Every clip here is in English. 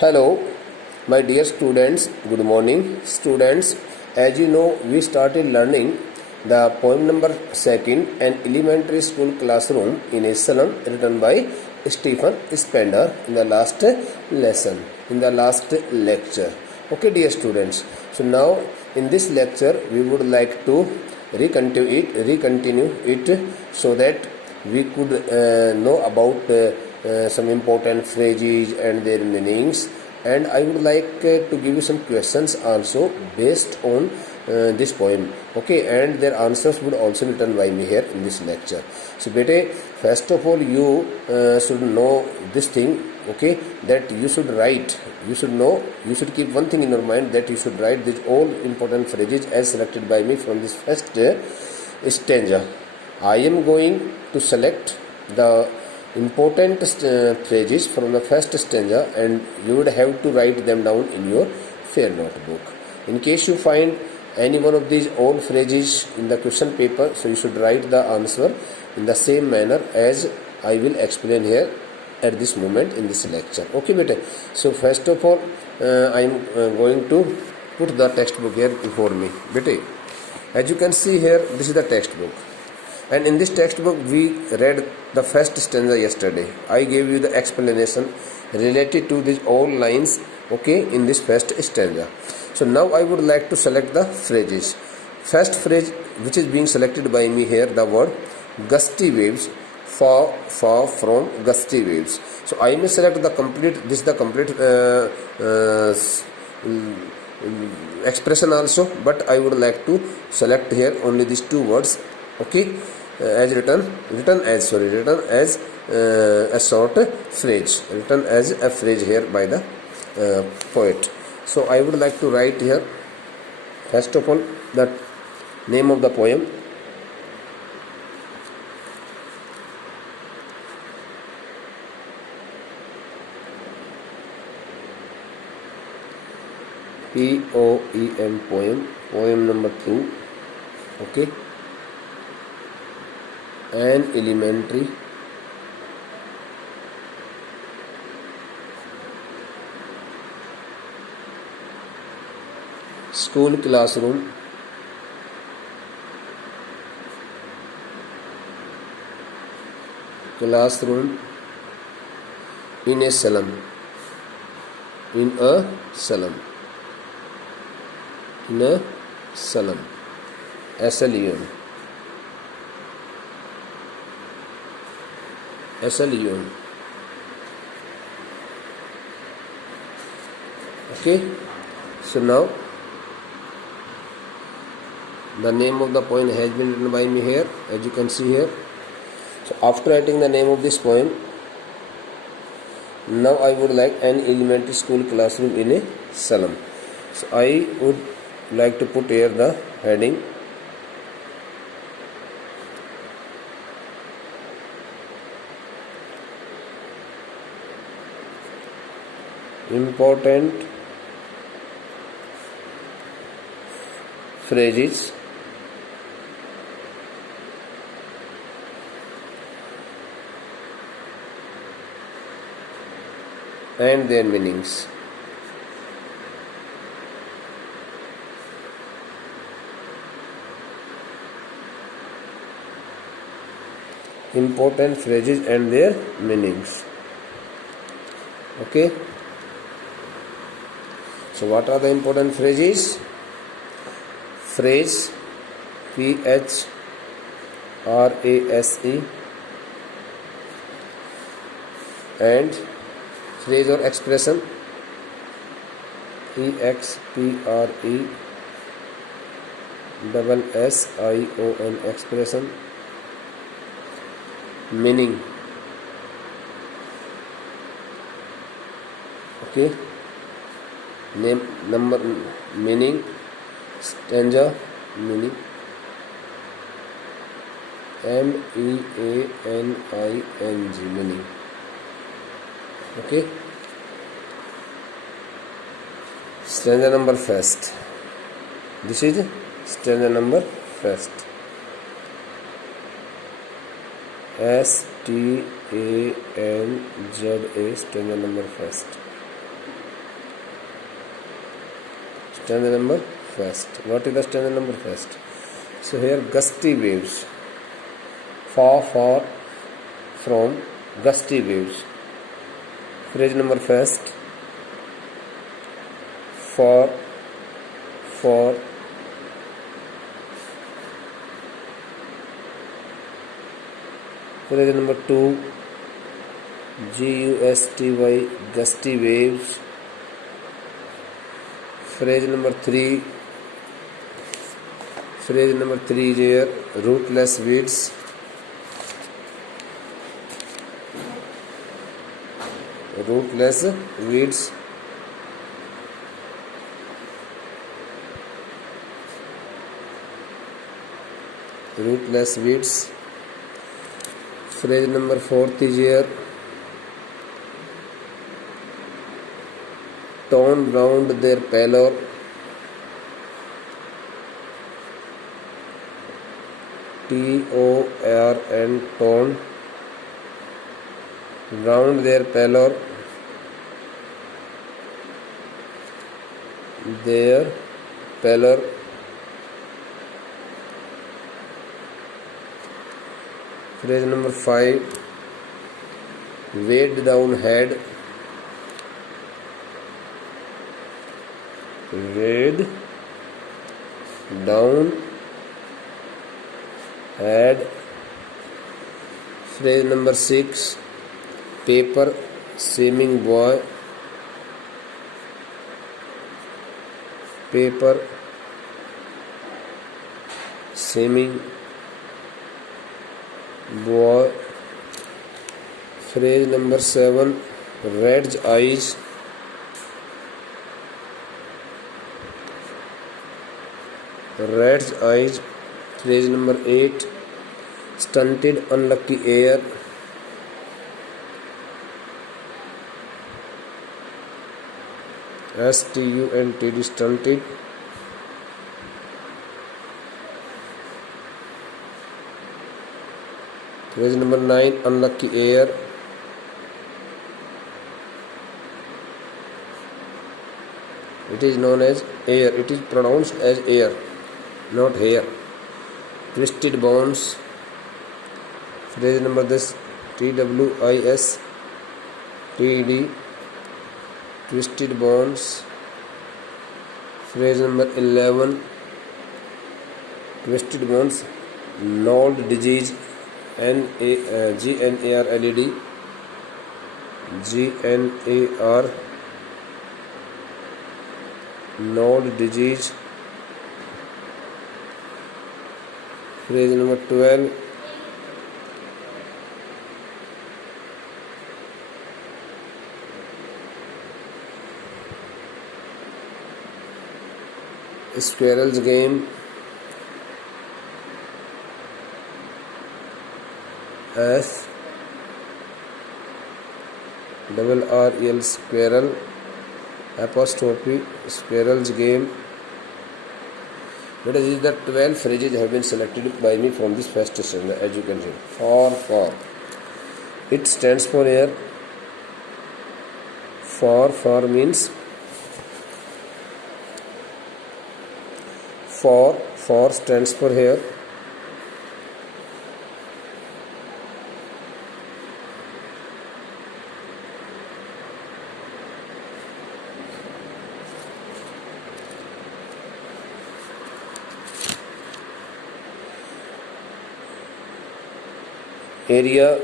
Hello, my dear students. Good morning, students. As you know, we started learning the poem number second, an elementary school classroom in Islam, written by Stephen Spender in the last lesson, in the last lecture. Okay, dear students. So now in this lecture, we would like to recontinue it so that we could know about some important phrases and their meanings, and I would like to give you some questions also based on this poem. Okay, and their answers would also be written by me here in this lecture. So bete, first of all you should know this thing, okay, that you should write, you should know, you should keep one thing in your mind, that you should write these all important phrases as selected by me from this first stanza. I am going to select the important phrases from the first stanza, and you would have to write them down in your fair notebook. In case you find any one of these old phrases in the question paper, so you should write the answer in the same manner as I will explain here at this moment in this lecture. Okay, beta. So first of all, I am going to put the textbook here before me. Beta, as you can see here, this is the textbook. And in this textbook, we read the first stanza yesterday. I gave you the explanation related to these all lines, okay, in this first stanza. So now I would like to select the phrases. First phrase which is being selected by me here, the word gusty waves, far, far from gusty waves. So I may select the complete, this is the complete expression also, but I would like to select here only these two words, okay, as written as a short phrase, written as a phrase here by the poet. So I would like to write here first of all the name of the poem, POEM, poem number 2, okay, an elementary school classroom in a slum, SLUM. Okay, so now the name of the poem has been written by me here, as you can see here. So after writing the name of this poem, now I would like an elementary school classroom in a slum. So I would like to put here the heading important phrases and their meanings. Important phrases and their meanings. Okay. So what are the important phrases? Phrase, PHRASE, and phrase or expression, EXPRESSION, expression. Meaning, okay, name, number, meaning, stanza, meaning, MEANING, meaning. Okay, stanza number first. This is stanza number first. STANZA, stanza number first. Stanza number first. What is the stanza number first? So here gusty waves. Far, far from gusty waves. Phrase number first. For. Phrase number 2. GUSTY, gusty waves. Phrase number 3. Phrase number 3 is here, rootless weeds. Rootless weeds. Rootless weeds. Phrase number 4 is here, torn round their pallor. TORN, torn round their pallor. Their pallor. Phrase number 5, weighed down head. Weighed down head. Phrase number 6, paper seaming boy. Paper seaming boy. Phrase number 7, red's eyes. Red's eyes. Phrase number 8, stunted unlucky air. STUNTD, stunted. Phrase number 9, unlucky air. It is known as air. It is pronounced as air, not hair. Twisted bones. Phrase number this, TWISTED, twisted bones. Phrase number 11, twisted bones. Gnawed disease. GNARLED, GNAR, gnawed disease. Phrase number 12, squirrel's game. SRREL, squirrel, apostrophe, squirrel's game. That is, the 12 phrases have been selected by me from this first session, as you can see. For. It stands for here. For means for stands for here. Area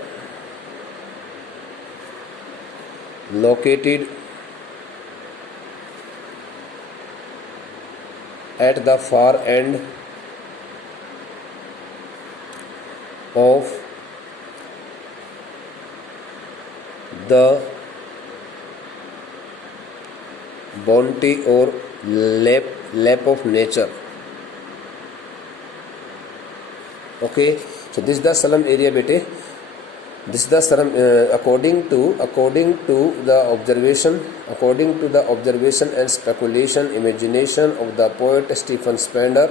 located at the far end of the bounty or lap of nature. Okay, so this is the slum area, bete. This is the slum according to the observation and speculation, imagination of the poet Stephen Spender.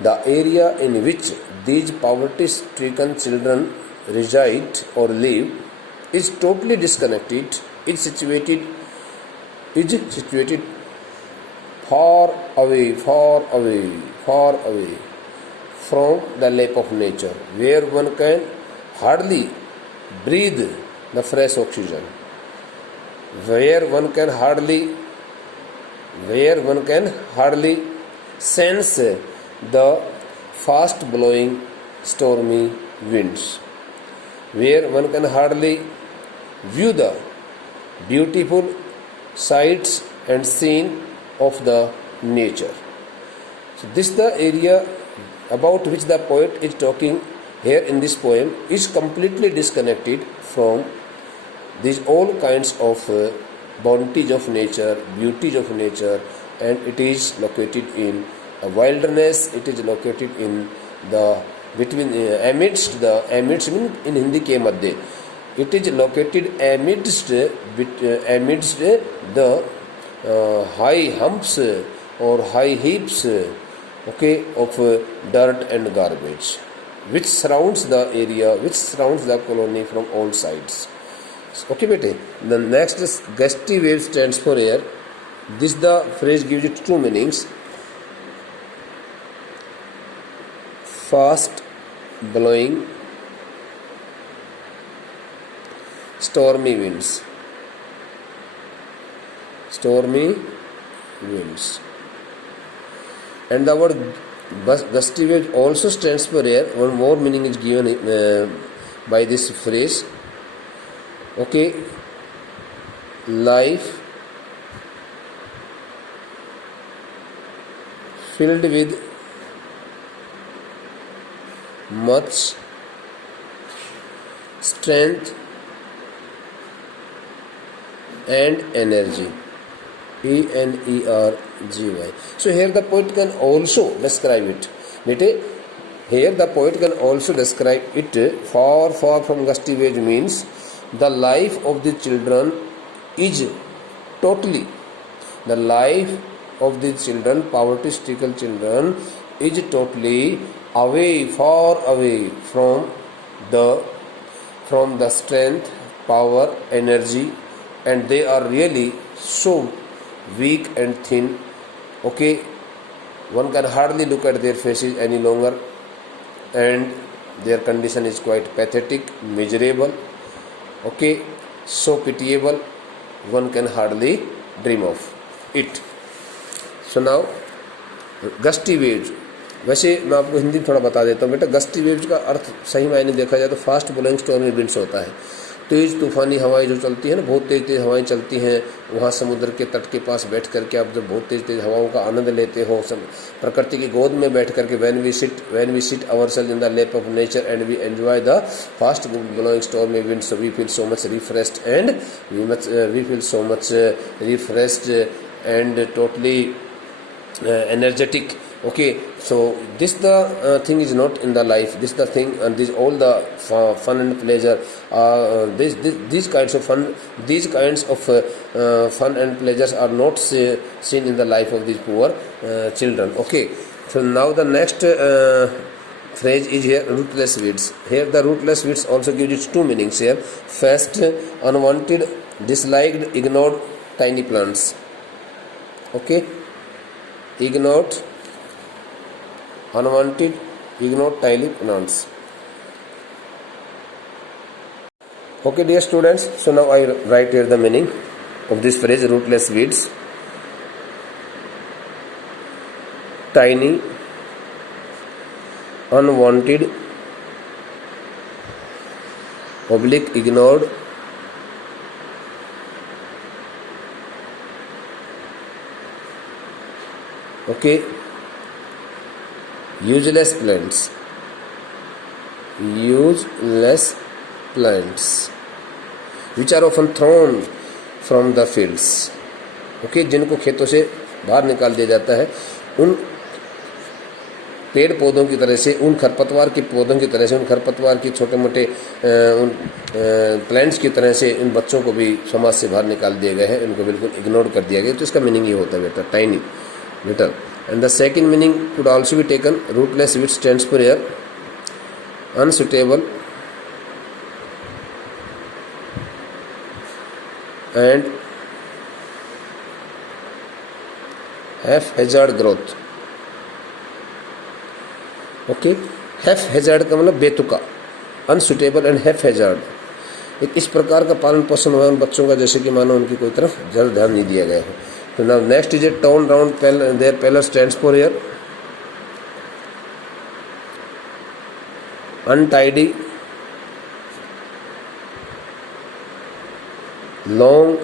The area in which these poverty-stricken children reside or live is totally disconnected. Is situated far away, far away, far away from the lap of nature, where one can hardly breathe the fresh oxygen, where one can hardly sense the fast blowing stormy winds, where one can hardly view the beautiful sights and scene of the nature. So this the area about which the poet is talking here in this poem is completely disconnected from these all kinds of bounties of nature, beauties of nature, and it is located in a wilderness. It is located in the between amidst means in Hindi के मध्य. It is located amidst the high humps or high heaps, okay, of dirt and garbage, which surrounds the area, which surrounds the colony from all sides. Okay, bete. The next is gusty wave stands for air. This the phrase gives it two meanings: fast blowing stormy winds. Stormy winds. And the word gusty wave also stands for air. One more meaning is given by this phrase. Okay, life filled with much strength and energy. ENERGY. So here the poet can also describe it. Bete, here the poet can also describe it. Far, far from gusty wave means the life of the children is totally, the life of the children, poverty-stricken children, is totally away, far away from the strength, power, energy, and they are really so weak and thin. Okay, one can hardly look at their faces any longer, and their condition is quite pathetic, miserable. Okay, so pitiable, one can hardly dream of it. So now gusty waves, वैसे मैं आपको हिंदी में थोड़ा बता देता हूँ बेटा. Gusty waves का अर्थ सही मायने देखा जाए तो फास्ट ब्लोइंग स्टॉर्मी विंड्स होता है. तेज़ तूफानी हवाएं जो चलती है ना, बहुत तेज़ तेज़ हवाएं चलती हैं, वहाँ समुद्र के तट के पास बैठ करके आप जब बहुत तेज़ तेज़ हवाओं का आनंद लेते हो, सब प्रकृति की गोद में बैठ करके when we sit ourselves in the lap of nature and we enjoy the fast blowing stormy winds, so we feel so much refreshed and and totally energetic. Okay, so this the thing is not in the life. This the thing, and this all the fun and pleasure. These kinds of fun, fun and pleasures are not seen in the life of these poor children. Okay, so now the next phrase is here, rootless weeds. Here the rootless weeds also gives it two meanings here. First, unwanted, disliked, ignored tiny plants. Okay, ignored, unwanted, ignored tiny plants. Okay, dear students, so now I write here the meaning of this phrase, rootless weeds. Tiny, unwanted, oblique, ignored, okay, useless plants, which are often thrown from the fields. Okay, जिनको खेतों से बाहर निकाल दिया जाता है, उन पेड़ पौधों की तरह से, उन खरपतवार के पौधों की तरह से, उन खरपतवार की छोटे मोटे उन प्लांट्स की तरह से इन बच्चों को भी समाज से बाहर निकाल दिए गए हैं, इनको बिल्कुल इग्नोर कर दिया गया. तो इसका मीनिंग ये होता है बेटा, tiny, little. And the second meaning could also be taken, rootless, which stands for here, unsuitable and hazard growth. Okay, hazard का मतलब बेतुका, अनसुटेबल एंड हैज़ार्ड। एक इस प्रकार का पालन पोषण हुआ उन बच्चों का जैसे कि मानो उनकी कोई तरफ ज़्यादा ध्यान नहीं दिया गया है। तो now next is a turn round there पेलर stands for air, untidy, long,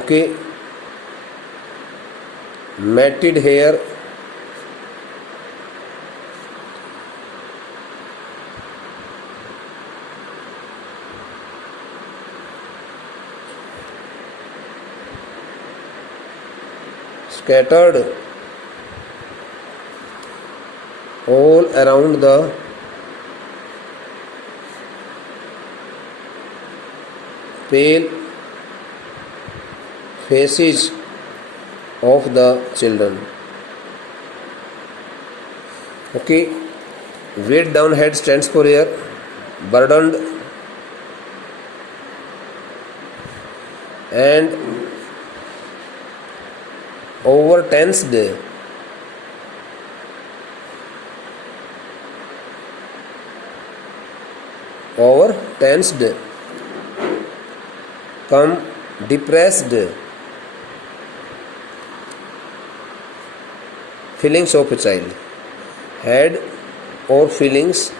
okay, matted hair, scattered all around the pale faces of the children. Okay, weight down head stands for air, burdened and over tensed, come depressed, feelings of a child, head or feelings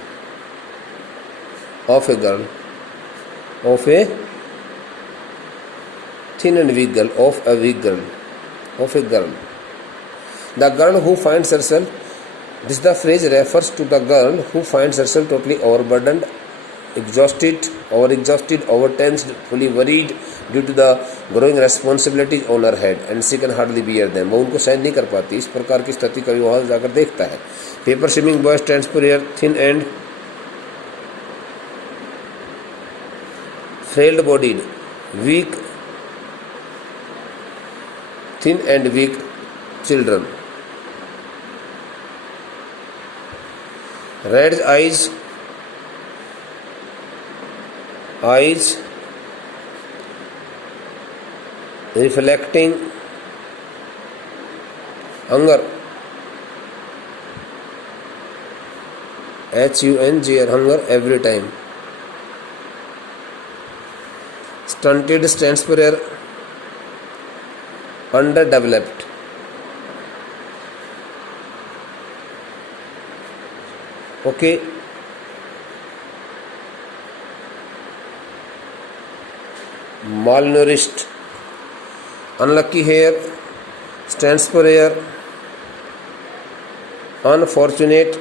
of a girl, of a thin and weak girl, of a weak girl, of a girl. The girl who finds herself, this the phrase refers to the girl who finds herself totally overburdened, exhausted, overtensed, fully worried due to the growing responsibilities on her head and she can hardly bear them. वो उनको सहन नहीं कर पाती, इस प्रकार की स्थिति कभी वहाँ जाकर देखता है। Paper swimming boy stands for air, thin and frail bodied, weak, thin and weak children. Red eyes reflecting hunger, hunger, hunger every time. Stunted stands for underdeveloped. Okay, malnourished. Unlucky hair stands for unfortunate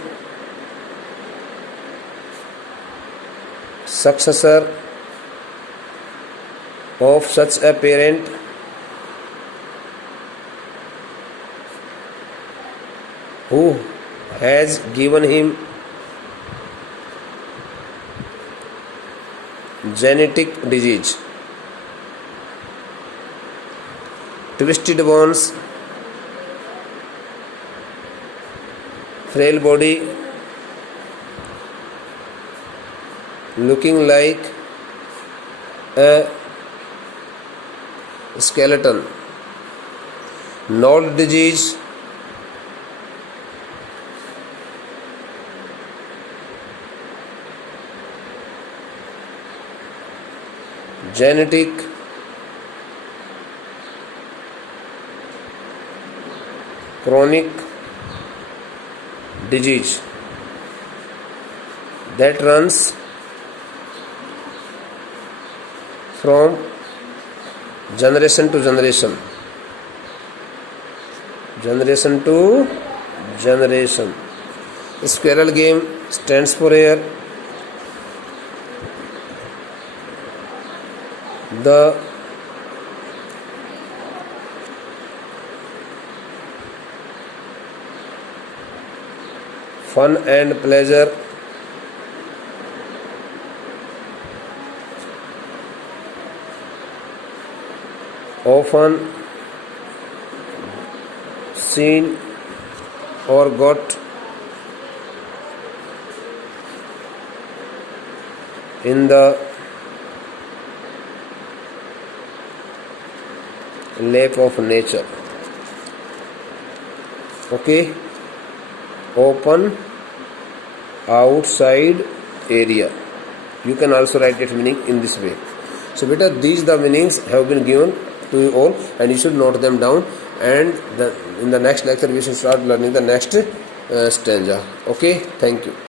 successor of such a parent who has given him genetic disease. Twisted bones, frail body, looking like a skeleton. Node disease, genetic chronic disease that runs from generation to generation. Squirrel game stands for the fun and pleasure often seen or got in the lap of nature. Okay, open outside area. You can also write its meaning in this way. So beta, these the meanings have been given to you all, and you should note them down, and in the next lecture we should start learning the next stanza. Okay, thank you.